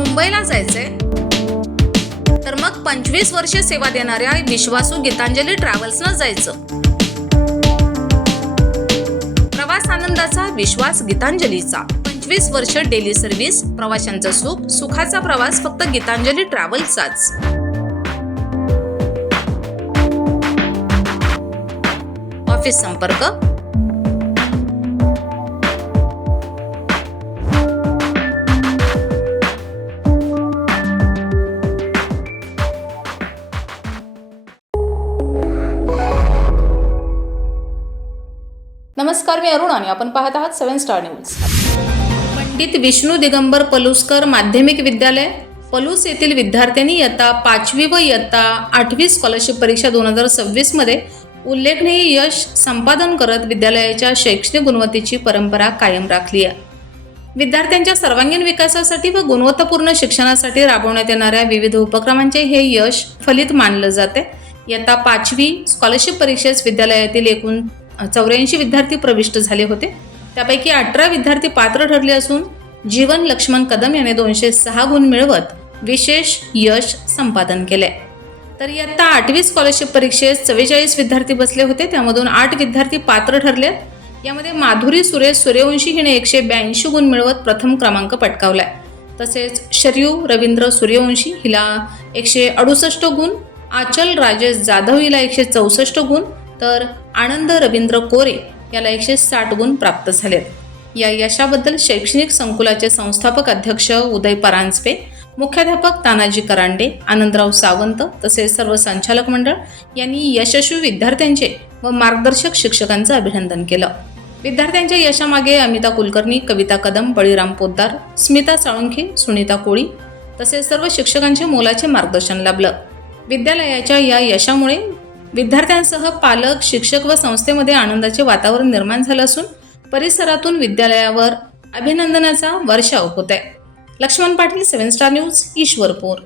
मुंबईला जायचंय तर मग 25 वर्षे सेवा देणाऱ्या विश्वासू गीतांजली ट्रॅव्हल्सनं जायचं. प्रवास आनंदाचा विश्वास गीतांजलीचा. 25 वर्ष डेली सर्व्हिस, प्रवाशांचं सुख, सुखाचा प्रवास फक्त गीतांजली ट्रॅव्हल्सचाच. ऑफिस संपर्क नमस्कार, मी अरुण आणि आपण पाहत आहात 7 स्टार न्यूज. पंडित विष्णू दिगंबर पलुसकर माध्यमिक विद्यालय पलूस येथील विद्यार्थ्यांनी इयत्ता 5वी व इयत्ता 8वी स्कॉलरशिप परीक्षा 2026 मध्ये उल्लेखनीय यश संपादन करत विद्यालयाच्या शैक्षणिक गुणवत्तेची परंपरा कायम राखली आहे. विद्यार्थ्यांच्या सर्वांगीण विकासासाठी व गुणवत्तापूर्ण शिक्षणासाठी राबवण्यात येणाऱ्या विविध उपक्रमांचे हे यश फलित मानलं जाते. इयत्ता 5वी स्कॉलरशिप परीक्षेस विद्यालयातील एकूण 84 विद्यार्थी प्रविष्ट झाले होते. त्यापैकी 18 विद्यार्थी पात्र ठरले असून जीवन लक्ष्मण कदम याने 206 गुण मिळवत विशेष यश संपादन केले. तर इयत्ता 8वी स्कॉलरशिप परीक्षेस 44 विद्यार्थी बसले होते. त्यामधून 8 विद्यार्थी पात्र ठरले. यामध्ये माधुरी सुरेश सूर्यवंशी हिने 182 गुण मिळवत प्रथम क्रमांक पटकावलाय. तसेच शरयू रवींद्र सूर्यवंशी हिला 168 गुण, आचल राजेश जाधव हिला 164 गुण, तर आनंद रवींद्र कोरे याला 160 गुण प्राप्त झालेत. या यशाबद्दल शैक्षणिक संकुलाचे संस्थापक अध्यक्ष उदय परांजपे, मुख्याध्यापक तानाजी करांडे, आनंदराव सावंत तसेच सर्व संचालक मंडळ यांनी यशस्वी विद्यार्थ्यांचे व मार्गदर्शक शिक्षकांचं अभिनंदन केलं. विद्यार्थ्यांच्या यशामागे अमिता कुलकर्णी, कविता कदम, बळीराम पोद्दार, स्मिता साळुंखे, सुनीता कोळी तसेच सर्व शिक्षकांचे मोलाचे मार्गदर्शन लाभलं. विद्यालयाच्या या यशामुळे विद्यार्थ्यांसह पालक, शिक्षक व संस्थेमध्ये आनंदाचे वातावरण निर्माण झालं असून परिसरातून विद्यालयावर अभिनंदनाचा वर्षाव होत आहे. Laxman Patil, 7 star news, Ishwarpur.